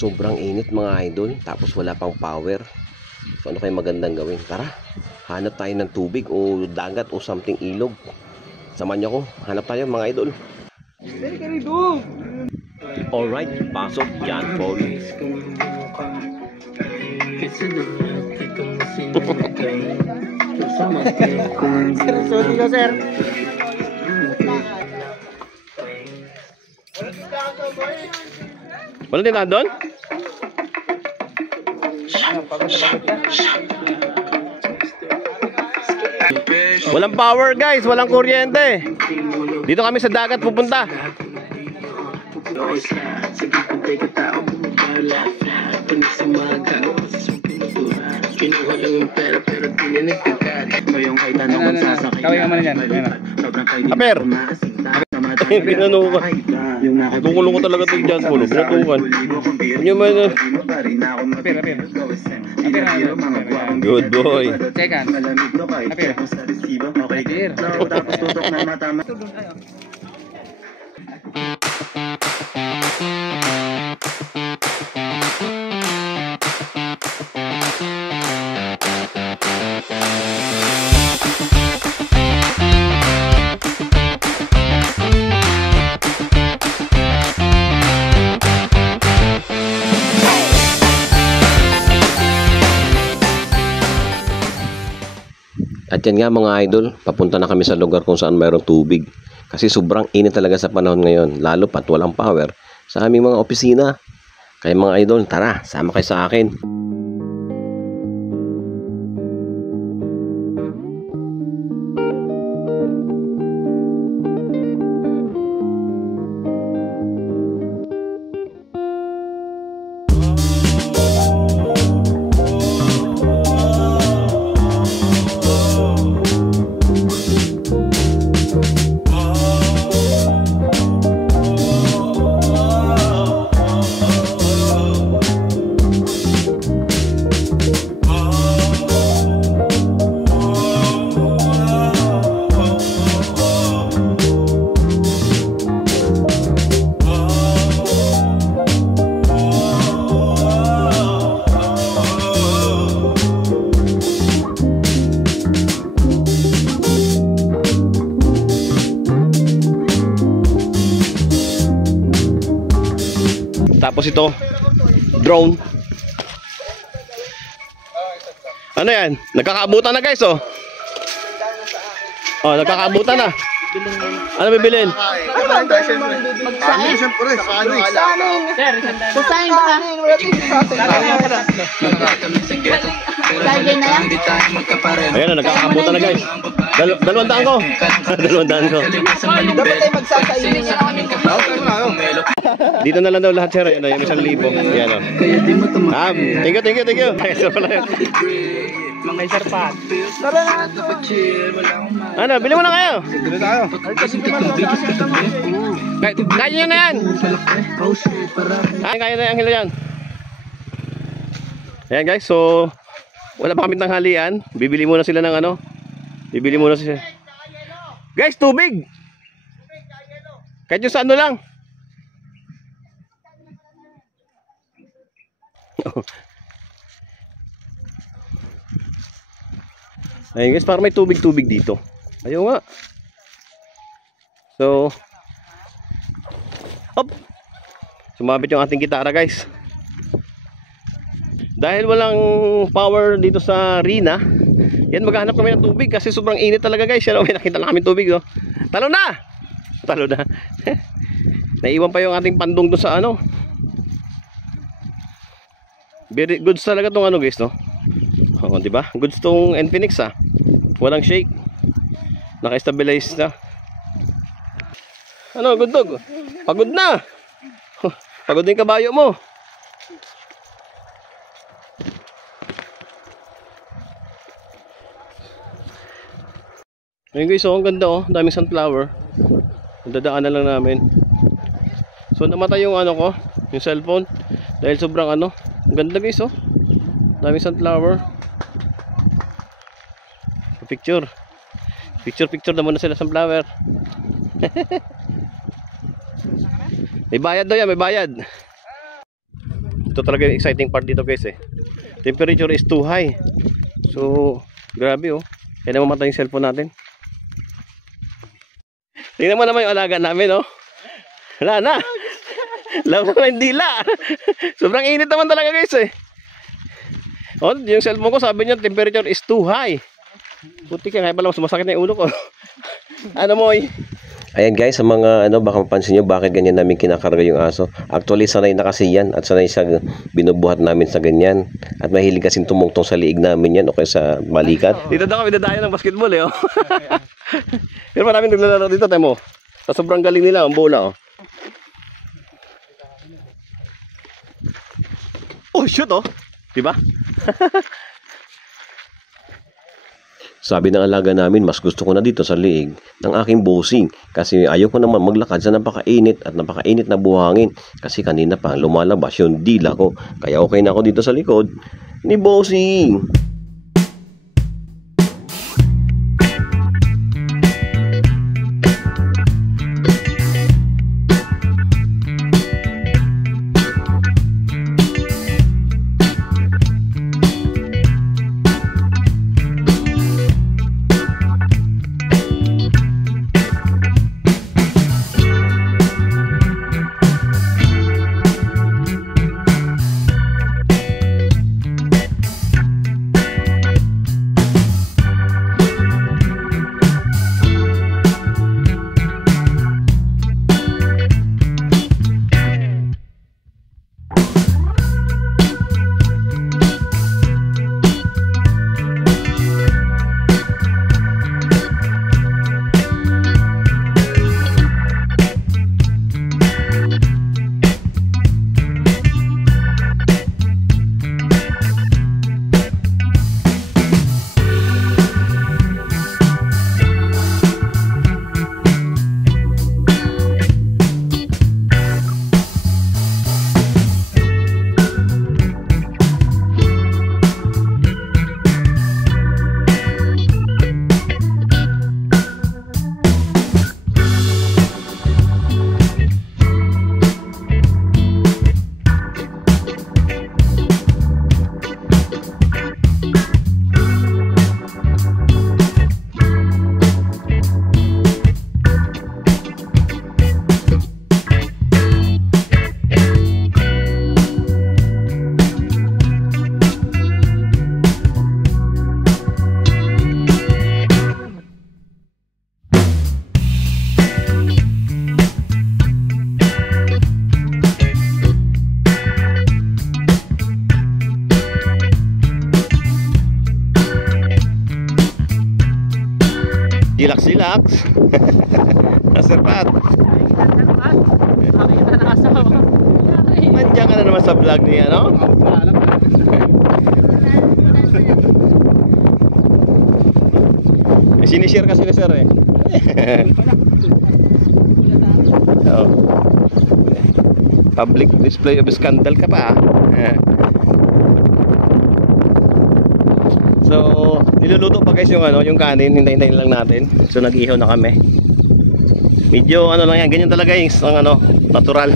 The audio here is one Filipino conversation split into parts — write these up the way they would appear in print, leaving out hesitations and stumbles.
Sobrang init mga idol, tapos wala pang power. So ano kayo magandang gawin? Tara, hanap tayo ng tubig o dagat o something, ilog. Samahan niyo ako, hanap tayo mga idol. Alright, pasok John Paul. Sorry ko, sir. Wala din doon? Walang power guys, walang kuryente. Dito kami sa dagat pupunta. Kinuha lang yung pera pero tinanagkagari. Ngayong kahit anong magsasakay. Kawin ka man yan. Aper! Pinanukan. Tukulong ko talaga ito dyan po. Pinatukan. Ano man na? Aper. Good boy. Second. Aper. Tapos tutok na matama. At yan nga mga idol, papunta na kami sa lugar kung saan mayroong tubig. Kasi sobrang init talaga sa panahon ngayon, lalo pat walang power sa aming mga opisina. Kaya mga idol, tara, sama kayo sa akin. Tapos ito, drone. Ano yan? Nagkakaabutan na guys, oh. Oh, nagkakaabutan na. Ano bibilin? Magsahin. Magsahin ba? Lagay na yan. Ayan, nagkakaabutan na guys. Dalawang daan ko. Dalawang daan ko. Dapat tayo magsasahin. Dito na lang daw lahat, sir. Ayan, yung 1,000. Ayan, oh. Thank you. Mga isarpat. Tara na. Ano, bili mo na kayo. Bili tayo. Kaya nyo na yan. Kaya na yung hila yan. Ayan guys, so wala pa kami tanghalian. Bibili muna sila ng ano. Bibili muna sila. Guys, tubig. Kahit yung sa ano lang. Ayun guys, parang may tubig-tubig dito. Ayaw nga. So, hop. Sumabit yung ating gitara guys. Dahil walang power dito sa Rina, yan, maghahanap kami ng tubig kasi sobrang init talaga guys. Yan, may nakita lang kami tubig, oh. Talo na! Talo na. Naiwan pa yung ating pandong doon sa ano. Very goods talaga tong ano guys, no? Oo, di ba? Goods tong Infinix, ah. Walang shake. Naka-stabilize na. Ano, good dog? Pagod na. Pagod din kabayo mo. Ayun guys, oh, ang ganda, oh. Daming sunflower. Dadaanan lang namin. So namatay yung ano ko, yung cellphone. Dahil sobrang ano. Ang ganda guys, oh. Daming sunflower. Picture naman na sila sa flower. May bayad daw yan, may bayad. Ito talaga yung exciting part dito guys eh. Temperature is too high. So, grabe oh. Kaya na mamatay yung cellphone natin. Tingnan mo naman yung alaga namin oh. Wala na. Lawak na yung dila. Sobrang init naman talaga guys eh. Oh, yung cellphone ko sabi niya temperature is too high. Puti ka, kaya pala sumasakit na yung ulo ko. Ano mo eh? Ayan guys, sa mga baka mapansin nyo bakit ganyan namin kinakarga yung aso. Actually, sanay na kasi yan at sanay sa binubuhat namin sa ganyan. At mahilig kasing tumungtong sa liig namin yan o kaya sa balikat. Dito daw kami dadaya ng basketball eh. Oh. Pero maraming naglalaro dito, tayo mo. Sa sobrang galing nila, ang bola oh. Oh, shoot oh. Diba? Sabi ng alaga namin, mas gusto ko na dito sa liig ng aking bossing kasi ayaw ko naman maglakad sa napakainit at napakainit na buhangin kasi kanina pa lumalabas yung dila ko. Kaya okay na ako dito sa likod ni bossing. Relax. Sir Pat. Nandiyan ka na naman sa vlog niya, no? Sinishare kasi ni Sir eh. Oh. Public display of scandal ka pa. So, niluluto pa guys yung yung kanin, hintayin lang natin. So, nag-ihaw na kami. Medyo lang yan, ganyan talaga yung natural.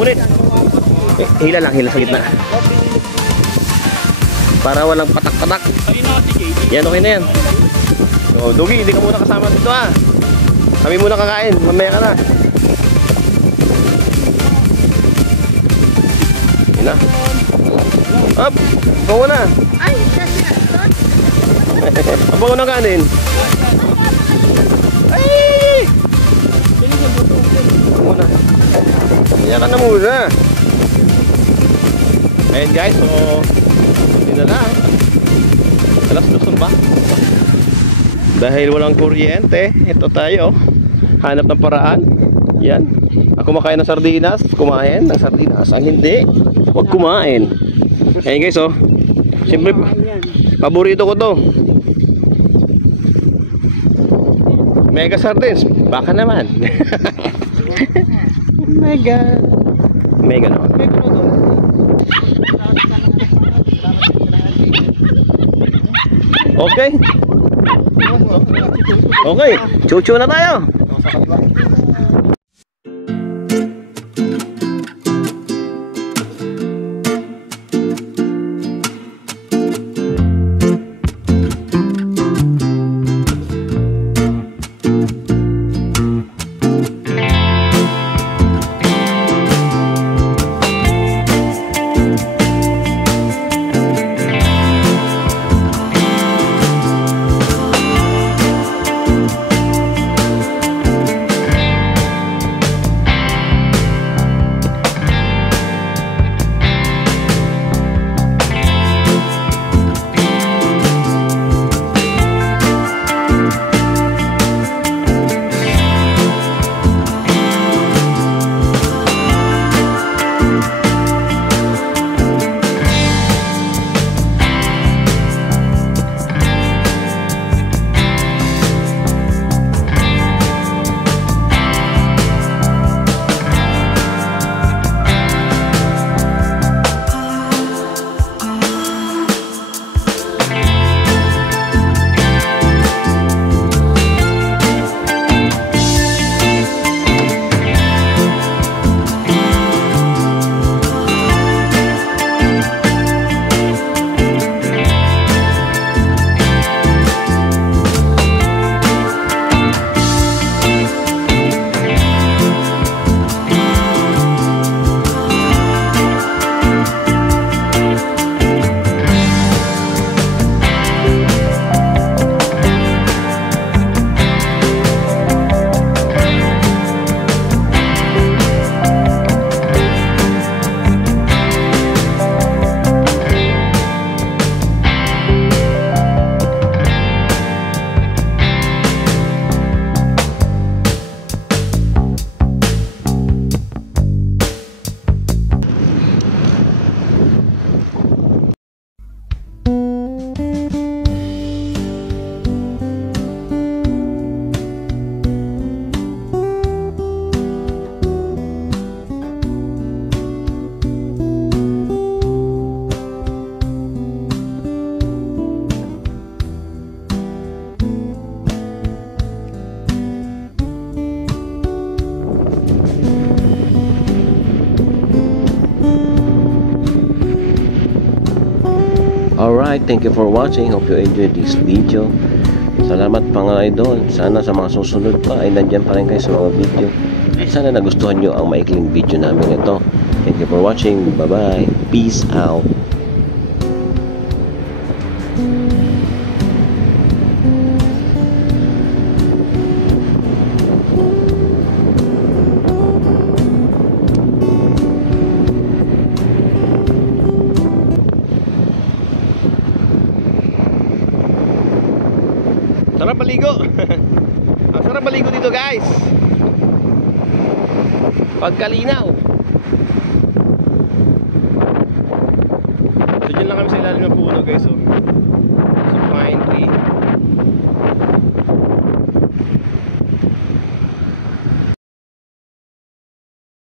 Ulit. Hila lang, hila sa gitna. Para walang patak-patak. Yan, okay na yan. So, Dugi, hindi ka muna kasama dito ha. Kami muna kakain, mamaya ka na. Yun na. Up, bango na. Ay, kasi Ang bango ng kanin. Ay! Muna. Mamaya ka na muna. Ayan guys, so hindi na lang. Alas 2 ba? Dahil walang kuryente, ito tayo. Hanap ng paraan. Yan. Ako kumakain ng sardinas, kumain ng sardinas. Ang hindi, huwag kumain. Ayan guys, oh. Siyempre, paborito ko to. Mega sardines. Baka naman. Mega. Mega naman. Okay. Okay, chuchu na tayo. Alright, thank you for watching. Hope you enjoyed this video. Salamat mga idol. Sana sa mga susunod pa ay nandyan pa rin kayo sa mga video. Sana nagustuhan nyo ang maikling video namin ito. Thank you for watching. Bye bye. Peace out. Sarap maligo. Ang sarap maligo dito guys. Pagkalinaw. So dyan lang kami sa ilalim ng puno guys, oh.